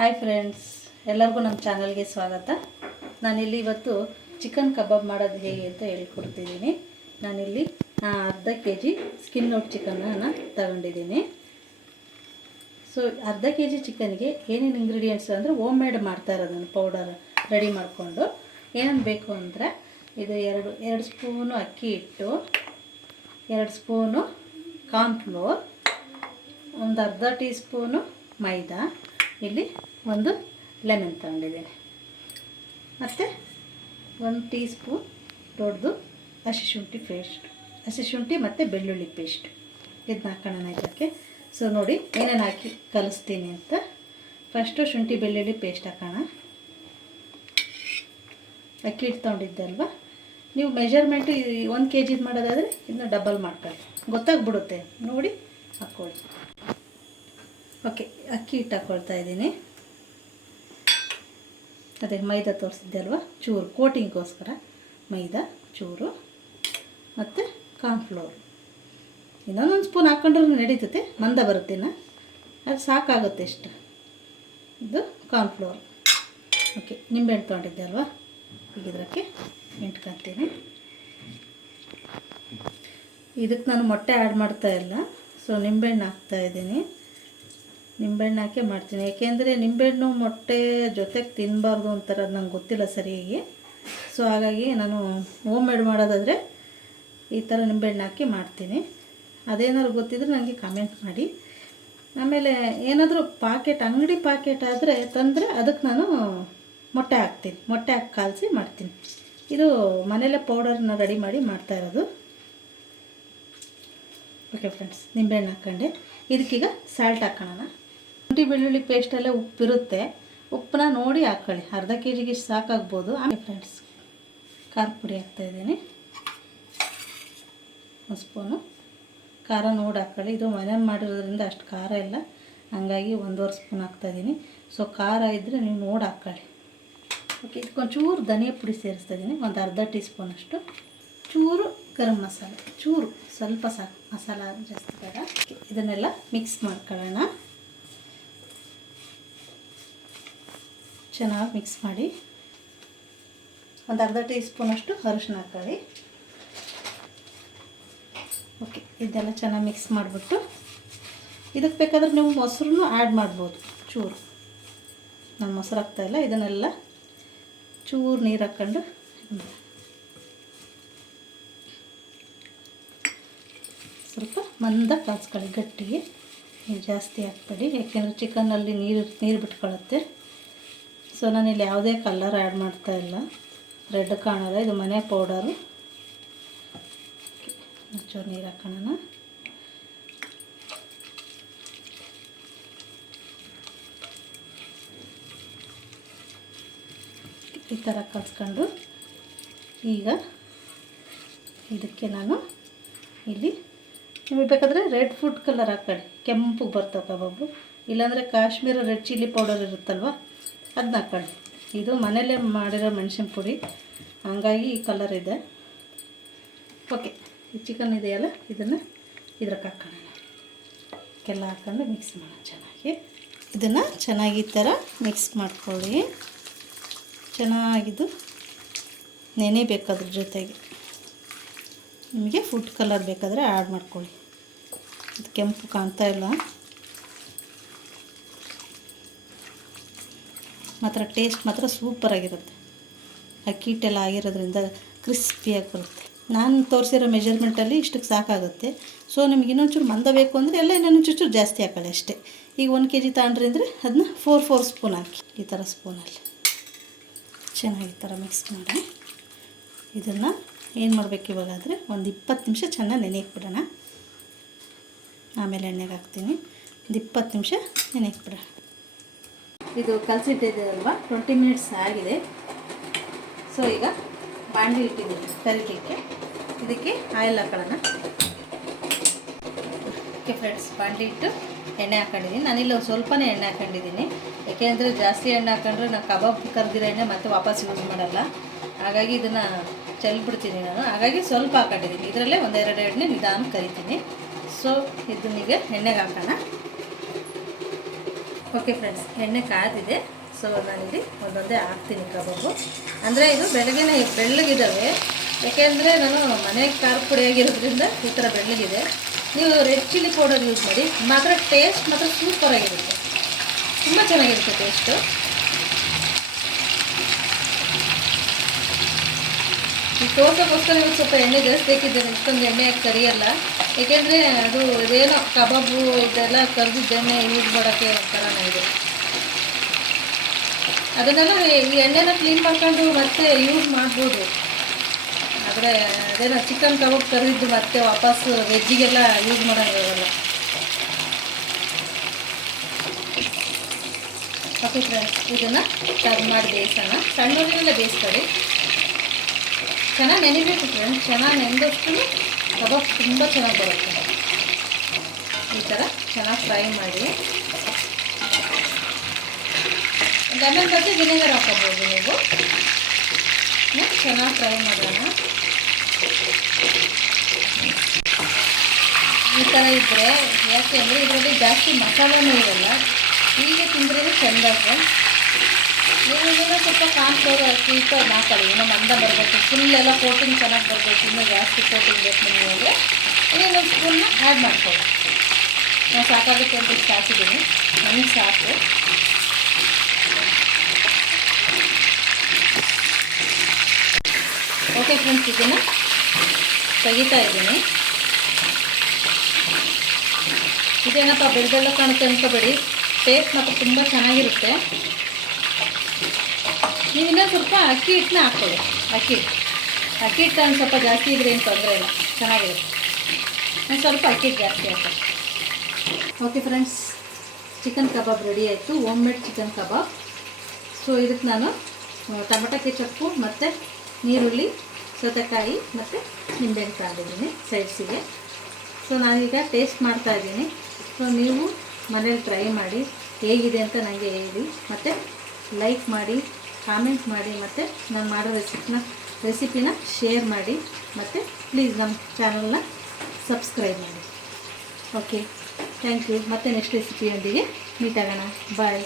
Hi friends, ಎಲ್ಲರಿಗೂ ನಮ್ಮ ಚಾನಲ್ಗೆ ಸ್ವಾಗತ. ನಾನಿಲ್ಲಿ ಇವತ್ತು ಚಿಕನ್ ಕಬಾಬ್ ಮಾಡೋದು ಹೇಗೆ ಅಂತ ಹೇಳ್ಕೊಡ್ತಿದ್ದೀನಿ. ನಾನಿಲ್ಲಿ ಅರ್ಧ kg ಸ್ಕಿನ್ ಔಟ್ ಚಿಕನನ್ನು ತಗೊಂಡಿದ್ದೀನಿ. ಸೊ ಅರ್ಧ kg ಚಿಕನ್ಗೆ ಏನೇನು ಇಂಗ್ರೀಡಿಯೆಂಟ್ಸ್ ಅಂದರೆ ಹೋಮ್ ಮೇಡ್ ಮಾಡ್ತಾ ಇರೋದನ್ನು ಪೌಡರ್ ರೆಡಿ ಮಾಡಿಕೊಂಡು ಏನೇನು ಬೇಕು ಅಂದರೆ ಇದು ಎರಡು ಸ್ಪೂನು ಅಕ್ಕಿ ಹಿಟ್ಟು, 2 ಸ್ಪೂನು ಕಾರ್ನ್ಫ್ಲೋರ್, ಒಂದು ಅರ್ಧ ಟೀ ಸ್ಪೂನು ಮೈದಾ, ಇಲ್ಲಿ ಒಂದು ಲೆಮನ್ ತಗೊಂಡಿದ್ದೀನಿ, ಮತ್ತು 1 ಟೀ ಸ್ಪೂನ್ ದೊಡ್ಡದು ಹಸಿಶುಂಠಿ ಮತ್ತು ಬೆಳ್ಳುಳ್ಳಿ ಪೇಸ್ಟ್. ಇದನ್ನ ಹಾಕೋಣ ಇದಕ್ಕೆ. ಸೊ ನೋಡಿ ಏನೇನು ಹಾಕಿ ಕಲಿಸ್ತೀನಿ ಅಂತ. ಫಸ್ಟು ಶುಂಠಿ ಬೆಳ್ಳುಳ್ಳಿ ಪೇಸ್ಟ್ ಹಾಕೋಣ. ಅಕ್ಕಿ ಹಿಟ್ಟು ತೊಗೊಂಡಿದ್ದೆ ಅಲ್ವಾ, ನೀವು ಮೆಜರ್ಮೆಂಟು 1 kg ಮಾಡೋದಾದರೆ ಇದನ್ನ ಡಬಲ್ ಮಾಡ್ಕೊಳ್ಳಿ, ಗೊತ್ತಾಗ್ಬಿಡುತ್ತೆ ನೋಡಿ ಹಾಕ್ಕೊಳ್ಳಿ. ಓಕೆ, ಅಕ್ಕಿ ಹಿಟ್ಟು ಹಾಕ್ಕೊಳ್ತಾ ಇದ್ದೀನಿ. ಅದೇ ಮೈದಾ ತೋರಿಸಿದ್ದೆ ಅಲ್ವಾ, ಚೂರು ಕೋಟಿಂಗ್ಗೋಸ್ಕರ ಮೈದಾ ಚೂರು ಮತ್ತು ಕಾರ್ನ್ಫ್ಲೋರ್. ಇನ್ನೊಂದೊಂದು ಸ್ಪೂನ್ ಹಾಕ್ಕೊಂಡ್ರೂ ನಡೀತೈತೆ, ಮಂದ ಬರುತ್ತೇನ, ಅದು ಸಾಕಾಗುತ್ತೆ ಇಷ್ಟು. ಇದು ಕಾರ್ನ್ಫ್ಲೋರ್. ಓಕೆ, ನಿಂಬೆಹಣ್ಣು ತೊಗೊಂಡಿದ್ದೆ ಅಲ್ವಾ, ಈಗ ಇದಕ್ಕೆ ಹಿಂಡ್ಕೊತೀನಿ. ಇದಕ್ಕೆ ನಾನು ಮೊಟ್ಟೆ ಆ್ಯಡ್ ಮಾಡ್ತಾ ಇಲ್ಲ, ಸೊ ನಿಂಬೆಹಣ್ಣು ಹಾಕ್ತಾಯಿದ್ದೀನಿ. ನಿಂಬೆಹಣ್ಣು ಹಾಕಿ ಮಾಡ್ತೀನಿ, ಏಕೆಂದರೆ ನಿಂಬೆಹಣ್ಣು ಮೊಟ್ಟೆ ಜೊತೆಗೆ ತಿನ್ನಬಾರ್ದು ಅಂತಾರೆ, ಅದು ನಂಗೆ ಗೊತ್ತಿಲ್ಲ ಸರಿಯಾಗಿ. ಸೊ ಹಾಗಾಗಿ ನಾನು ಹೋಮ್ ಮೇಡ್ ಮಾಡೋದಾದರೆ ಈ ಥರ ನಿಂಬೆಹಣ್ಣು ಹಾಕಿ ಮಾಡ್ತೀನಿ. ಅದೇನಾದ್ರು ಗೊತ್ತಿದ್ರೆ ನನಗೆ ಕಮೆಂಟ್ ಮಾಡಿ. ಆಮೇಲೆ ಏನಾದರೂ ಅಂಗಡಿ ಪಾಕೆಟ್ ಆದರೆ ತಂದರೆ ಅದಕ್ಕೆ ನಾನು ಮೊಟ್ಟೆ ಹಾಕ್ತೀನಿ, ಮೊಟ್ಟೆ ಹಾಕಿ ಕಾಲಿಸಿ ಮಾಡ್ತೀನಿ. ಇದು ಮನೇಲೇ ಪೌಡರ್ನ ರೆಡಿ ಮಾಡಿ ಮಾಡ್ತಾ ಇರೋದು. ಓಕೆ ಫ್ರೆಂಡ್ಸ್, ನಿಂಬೆಹಣ್ಣು ಹಾಕ್ಕೊಂಡೆ. ಇದಕ್ಕೀಗ ಸಾಲ್ಟ್ ಹಾಕೋಣ. ಶುಂಠಿ ಬೆಳ್ಳುಳ್ಳಿ ಪೇಸ್ಟಲ್ಲೇ ಉಪ್ಪಿರುತ್ತೆ, ಉಪ್ಪನ್ನ ನೋಡಿ ಹಾಕ್ಕೊಳ್ಳಿ. ಅರ್ಧ kgಗೆ ಇಷ್ಟು ಸಾಕಾಗ್ಬೋದು. ಆಮೇಲೆ ಫ್ರೆಂಡ್ಸ್ ಖಾರ ಪುಡಿ ಹಾಕ್ತಾಯಿದ್ದೀನಿ, 1 ಸ್ಪೂನು. ಖಾರ ನೋಡಿ ಹಾಕ್ಕೊಳ್ಳಿ, ಇದು ಮನೇಲಿ ಮಾಡಿರೋದ್ರಿಂದ ಅಷ್ಟು ಖಾರ ಇಲ್ಲ, ಹಾಗಾಗಿ 1.5 ಸ್ಪೂನ್ ಹಾಕ್ತಾಯಿದ್ದೀನಿ. ಸೊ ಖಾರ ಇದ್ದರೆ ನೀವು ನೋಡಿ ಹಾಕ್ಕೊಳ್ಳಿ. ಓಕೆ, ಇದಕ್ಕೊಂಚೂರು ಧನಿಯಾ ಪುಡಿ ಸೇರಿಸ್ತಾಯಿದ್ದೀನಿ, ಒಂದು ಅರ್ಧ ಟೀ ಸ್ಪೂನಷ್ಟು. ಚೂರು ಗರಂ ಮಸಾಲೆ, ಚೂರು ಸ್ವಲ್ಪ ಸಾಕು, ಮಸಾಲ ಜಾಸ್ತಿ ಬೇಡ. ಇದನ್ನೆಲ್ಲ ಮಿಕ್ಸ್ ಮಾಡ್ಕೊಳ್ಳೋಣ. ಚೆನ್ನಾಗಿ ಮಿಕ್ಸ್ ಮಾಡಿ. ಒಂದು ಅರ್ಧ ಟೀ ಸ್ಪೂನಷ್ಟು ಅರಿಶಿನ ಹಾಕೊಳ್ಳಿ. ಓಕೆ, ಇದೆಲ್ಲ ಚೆನ್ನಾಗಿ ಮಿಕ್ಸ್ ಮಾಡಿಬಿಟ್ಟು ಇದಕ್ಕೆ ಬೇಕಾದ್ರೆ ನೀವು ಮೊಸರನ್ನು ಆ್ಯಡ್ ಮಾಡ್ಬೋದು. ಚೂರು ನಾನು ಮೊಸರು ಹಾಕ್ತಾಯಿಲ್ಲ, ಇದನ್ನೆಲ್ಲ ಚೂರು ನೀರು ಹಾಕ್ಕೊಂಡು ಸ್ವಲ್ಪ ಮಂದ ಕಾಯಿಸ್ಕೊಳ್ಳಿ, ಗಟ್ಟಿಗೆ. ನೀರು ಜಾಸ್ತಿ ಹಾಕ್ಬೇಡಿ, ಯಾಕೆಂದರೆ ಚಿಕನ್ನಲ್ಲಿ ನೀರು ಬಿಟ್ಕೊಳ್ಳುತ್ತೆ. ಸೊ ನಾನಿಲ್ಲಿ ಯಾವುದೇ ಕಲರ್ ಆ್ಯಡ್ ಮಾಡ್ತಾಯಿಲ್ಲ, ರೆಡ್ ಕಾಣಲ್ಲ, ಇದು ಮನೆ ಪೌಡರು. ಚೂರು ನೀರು ಹಾಕೋಣ. ಈ ಥರ ಕಲಿಸ್ಕೊಂಡು ಈಗ ಇದಕ್ಕೆ ನಾನು ಇಲ್ಲಿ ನಿಮಗೆ ಬೇಕಾದರೆ ರೆಡ್ ಫುಡ್ ಕಲರ್ ಹಾಕ್ಕೊಳ್ಳಿ, ಕೆಂಪಗೆ ಬರ್ತಾವೆ ಕಬಾಬು. ಇಲ್ಲಾಂದರೆ ಕಾಶ್ಮೀರ ರೆಡ್ ಚಿಲ್ಲಿ ಪೌಡರ್ ಇರುತ್ತಲ್ವ, ಅದನ್ನ ಹಾಕ್ಕೊಳ್ಳಿ. ಇದು ಮನೆಯಲ್ಲೇ ಮಾಡಿರೋ ಮೆಣಸಿನ ಪುಡಿ, ಹಂಗಾಗಿ ಈ ಕಲರ್ ಇದೆ. ಓಕೆ, ಈ ಚಿಕನ್ ಇದೆಯಲ್ಲ, ಇದನ್ನು ಇದ್ರಕ್ಕೆ ಹಾಕೋಣ. ಎಲ್ಲ ಹಾಕ್ಕೊಂಡು ಮಿಕ್ಸ್ ಮಾಡೋಣ ಚೆನ್ನಾಗಿ. ಇದನ್ನು ಚೆನ್ನಾಗಿ ಈ ಥರ ಮಿಕ್ಸ್ ಮಾಡ್ಕೊಳ್ಳಿ. ಚೆನ್ನಾಗಿದು ನೆನೆಬೇಕು. ಅದ್ರ ಜೊತೆಗೆ ನಿಮಗೆ ಫುಡ್ ಕಲರ್ ಬೇಕಾದರೆ ಆ್ಯಡ್ ಮಾಡ್ಕೊಳ್ಳಿ. ಇದು ಕೆಂಪು ಕಾಣ್ತಾ ಇಲ್ಲ, ಮಾತ್ರ ಟೇಸ್ಟ್ ಮಾತ್ರ ಸೂಪರಾಗಿರುತ್ತೆ. ಅಕ್ಕಿ ಹಿಟ್ಟೆಲ್ಲ ಆಗಿರೋದ್ರಿಂದ ಕ್ರಿಸ್ಪಿಯಾಗಿ ಬರುತ್ತೆ. ನಾನು ತೋರಿಸಿರೋ ಮೆಜರ್ಮೆಂಟಲ್ಲಿ ಇಷ್ಟಕ್ಕೆ ಸಾಕಾಗುತ್ತೆ. ಸೊ ನಿಮ್ಗೆ ಇನ್ನೊಂಚೂರು ಮಂದ ಬೇಕು ಅಂದರೆ ಎಲ್ಲ ಇನ್ನೊಂಚೂರು ಜಾಸ್ತಿ ಹಾಕೊಳ್ಳಿ ಅಷ್ಟೇ. ಈಗ 1 kg ತಗೊಂಡ್ರಿ ಅಂದರೆ ಅದನ್ನ 4 ಸ್ಪೂನ್ ಹಾಕಿ, ಈ ಥರ ಸ್ಪೂನಲ್ಲಿ ಚೆನ್ನಾಗಿ ಈ ಥರ ಮಿಕ್ಸ್ ಮಾಡಿ. ಇದನ್ನು ಏನು ಮಾಡಬೇಕು ಇವಾಗ ಅಂದರೆ ಒಂದು 20 ನಿಮಿಷ ಚೆನ್ನಾಗಿ ನೆನೆಯಕ್ಕೆ ಬಿಡೋಣ. ಆಮೇಲೆ ಎಣ್ಣೆಗೆ ಹಾಕ್ತೀನಿ. ಒಂದು 20 ನಿಮಿಷ ನೆನೆಯಕ್ಕೆ ಬಿಡೋಣ. ಇದು ಕಲಸಿಟ್ಟಿದೆ ಅಲ್ವಾ, 20 ಮಿನಿಟ್ಸ್ ಆಗಿದೆ. ಸೊ ಈಗ ಬಾಣಲಿ ಇಟ್ಟಿದ್ದೀನಿ ಕರಿಲಿಕ್ಕೆ, ಇದಕ್ಕೆ ಆಯಿಲ್ ಹಾಕೊಳ್ಳೋಣ. ಓಕೆ ಫ್ರೆಂಡ್ಸ್, ಬಾಣಲಿ ಇಟ್ಟು ಎಣ್ಣೆ ಹಾಕೊಂಡಿದ್ದೀನಿ. ನಾನಿಲ್ಲಿ ಸ್ವಲ್ಪನೇ ಎಣ್ಣೆ ಹಾಕೊಂಡಿದ್ದೀನಿ, ಏಕೆಂದರೆ ಜಾಸ್ತಿ ಎಣ್ಣೆ ಹಾಕೊಂಡ್ರೆ ನಾನು ಕಬಾಬ್ ಕರೆದಿರೋ ಎಣ್ಣೆ ಮತ್ತೆ ವಾಪಸ್ ಯೂಸ್ ಮಾಡಲ್ಲ, ಹಾಗಾಗಿ ಇದನ್ನು ಚೆಲ್ಬಿಡ್ತೀನಿ ನಾನು. ಹಾಗಾಗಿ ಸ್ವಲ್ಪ ಹಾಕೊಂಡಿದ್ದೀನಿ, ಇದರಲ್ಲೇ 1-2 ಎಣ್ಣೆ ನಿಧಾನ ಕರಿತೀನಿ. ಸೊ ಇದನ್ನೀಗ ಎಣ್ಣೆಗೆ ಹಾಕೋಣ. ಓಕೆ ಫ್ರೆಂಡ್ಸ್, ಎಣ್ಣೆ ಕಾದಿದೆ. ಸೊ ನಾನಿಲ್ಲಿ ಒಂದೊಂದೇ ಹಾಕ್ತೀನಿ ಕಬಾಬು. ಅಂದರೆ ಇದು ಬೆಳ್ಳಗಿದ್ದಾವೆ, ಯಾಕೆಂದರೆ ನಾನು ಮನೆಗೆ ಖಾರ ಪುಡಿಯಾಗಿರೋದ್ರಿಂದ ಈ ಥರ ಬೆಳ್ಳಗಿದೆ. ನೀವು ರೆಡ್ ಚಿಲ್ಲಿ ಪೌಡರ್ ಯೂಸ್ ಮಾಡಿ, ಮಾತ್ರ ಟೇಸ್ಟ್ ಮಾತ್ರ ಸೂಪರಾಗಿರುತ್ತೆ, ತುಂಬ ಚೆನ್ನಾಗಿರುತ್ತೆ ಟೇಸ್ಟು. ಈ ತೋಟಕ್ಕೋಸ್ಕರ ಇವತ್ತು ಸ್ವಲ್ಪ ಎಣ್ಣೆ ಜಾಸ್ತಿ ಬೇಕಿದ್ದೇನೆ, ಇಷ್ಟೊಂದು ಎಣ್ಣೆ ಕರಿಯಲ್ಲ. ಏಕೆಂದರೆ ಅದು ಇದೇನೋ ಕಬಾಬು ಇದೆಲ್ಲ ಕರೆದಿದ್ದೆಣ್ಣೆ ಯೂಸ್ ಮಾಡೋಕ್ಕೆ ಒಂಥರ ಇದೆ. ಅದನ್ನೆಲ್ಲ ಈ ಎಣ್ಣೆನ ಕ್ಲೀನ್ ಮಾಡ್ಕೊಂಡು ಮತ್ತೆ ಯೂಸ್ ಮಾಡ್ಬೋದು. ಆದರೆ ಅದೇನೋ ಚಿಕನ್ ಕಬಾಬ್ ಕರೆದಿದ್ದು ಮತ್ತೆ ವಾಪಸ್ ವೆಜ್ಜಿಗೆಲ್ಲ ಯೂಸ್ ಮಾಡೋಂಗಿರಲ್ಲ. ಓಕೆ ಫ್ರೆಂಡ್ಸ್, ಇದನ್ನು ಟರ್ನ್ ಮಾಡಿ ಬೇಯಿಸೋಣ. ಸಣ್ಣ ಉರಿಯಿಂದ ಬೇಯಿಸ್ಕೊಳ್ಳಿ. ಚೆನ್ನಾಗಿ ನೆನಿಬೇಕು ಫ್ರೆಂಡ್ಸ್, ಚೆನ್ನಾಗಿ ನೆನೆದಷ್ಟು ಕಬಾಬ್ ತುಂಬ ಚೆನ್ನಾಗಿ ಬರುತ್ತೆ. ಈ ಥರ ಚೆನ್ನಾಗಿ ಫ್ರೈ ಮಾಡಿ. ಲೆಮನ್ ಬಗ್ಗೆ ವಿನೆಗರ್ ಹಾಕೋಬೋದು ನೀವು. ಚೆನ್ನಾಗಿ ಫ್ರೈ ಮಾಡೋಣ. ಈ ಥರ ಇದ್ದರೆ ಯಾಕೆಂದರೆ ಇದರಲ್ಲಿ ಜಾಸ್ತಿ ಮಸಾಲೆನೂ ಇರಲ್ಲ, ಹೀಗೆ ತಿಂದ್ರೂ ಚೆಂದಾಗುತ್ತೆ. ನೀವು ಇನ್ನೂ ಸ್ವಲ್ಪ ಕಾನ್ಫ್ಲೋರ್ ಹಾಕಿ ಹಾಕೊಳ್ಳಿ, ಇನ್ನೂ ಮಂದ ಬರಬೇಕು, ಫುಲ್ಲೆಲ್ಲ ಕೋಟಿಂಗ್ ಚೆನ್ನಾಗಿ ಬರಬೇಕು, ಇನ್ನೂ ಜಾಸ್ತಿ ಕೋಟಿಂಗ್ ಬೇಕು ನಿಮಗೆ. ಇನ್ನೊಂದು ಸ್ಪೂನ್ನ ಆ್ಯಡ್ ಮಾಡ್ಕೊಳ್ಳಿ. ನಾನು ಸಾಕಾಗುತ್ತೆ ಅಂತ ಇಷ್ಟು ಹಾಕಿದ್ದೀನಿ, ನನಗೆ ಸಾಕು. ಓಕೆ ಫ್ರೆಂಡ್ಸ್, ಇದನ್ನು ತೆಗಿತಾ ಇದ್ದೀನಿ. ಇದೇನಪ್ಪ ಬೆಳ್ದೆಲ್ಲ ಕಾಣುತ್ತೆ ಅನ್ಕೋಬೇಡಿ, ಟೇಸ್ಟ್ ಮಾತ್ರ ತುಂಬ ಚೆನ್ನಾಗಿರುತ್ತೆ. ನೀವು ಇನ್ನೊಂದು ಸ್ವಲ್ಪ ಅಕ್ಕಿ ಹಿಟ್ಟನ್ನ ಹಾಕ್ಕೊಳ್ಳಿ. ಅಕ್ಕಿ ಹಿಟ್ಟು ಒಂದು ಸ್ವಲ್ಪ ಜಾಸ್ತಿ ಇದ್ರೆ ಏನು ತೊಂದರೆ ಇಲ್ಲ, ಚೆನ್ನಾಗಿರುತ್ತೆ. ನಾನು ಸ್ವಲ್ಪ ಅಕ್ಕಿ ಹಿಟ್ಟು ಜಾಸ್ತಿ ಹಾಕ್ತೀನಿ. Okay friends, chicken kebab ready ಆಯಿತು, ಹೋಮ್ ಮೇಡ್ ಚಿಕನ್ ಕಬಾಬ್. ಸೊ ಇದಕ್ಕೆ ನಾನು ಟೊಮೆಟೊ ಕೆಚಪ್ಪು ಮತ್ತು ನೀರುಳ್ಳಿ, ಸೌತೆಕಾಯಿ ಮತ್ತು ನಿಂಬೆಹಣ್ಣು ತಗೊಂಡಿದ್ದೀನಿ ಸೈಡ್ಸಿಗೆ. ಸೊ ನಾನೀಗ ಟೇಸ್ಟ್ ಮಾಡ್ತಾಯಿದ್ದೀನಿ. ಸೊ ನೀವು ಮನೇಲಿ ಟ್ರೈ ಮಾಡಿ, ಹೇಗಿದೆ ಅಂತ ನನಗೆ ಹೇಳಿ, ಮತ್ತು ಲೈಕ್ ಮಾಡಿ, ಕಾಮೆಂಟ್ ಮಾಡಿ, ಮತ್ತು ನಾನು ಮಾಡೋ ರೆಸಿಪಿನ ಶೇರ್ ಮಾಡಿ, ಮತ್ತು ಪ್ಲೀಸ್ ನಮ್ಮ ಚಾನಲ್ನ ಸಬ್ಸ್ಕ್ರೈಬ್ ಮಾಡಿ. Okay, thank you. ಮತ್ತೆ ನೆಕ್ಸ್ಟ್ ರೆಸಿಪಿಯೊಂದಿಗೆ ಮೀಟ್ ಆಗೋಣ. ಬಾಯ್.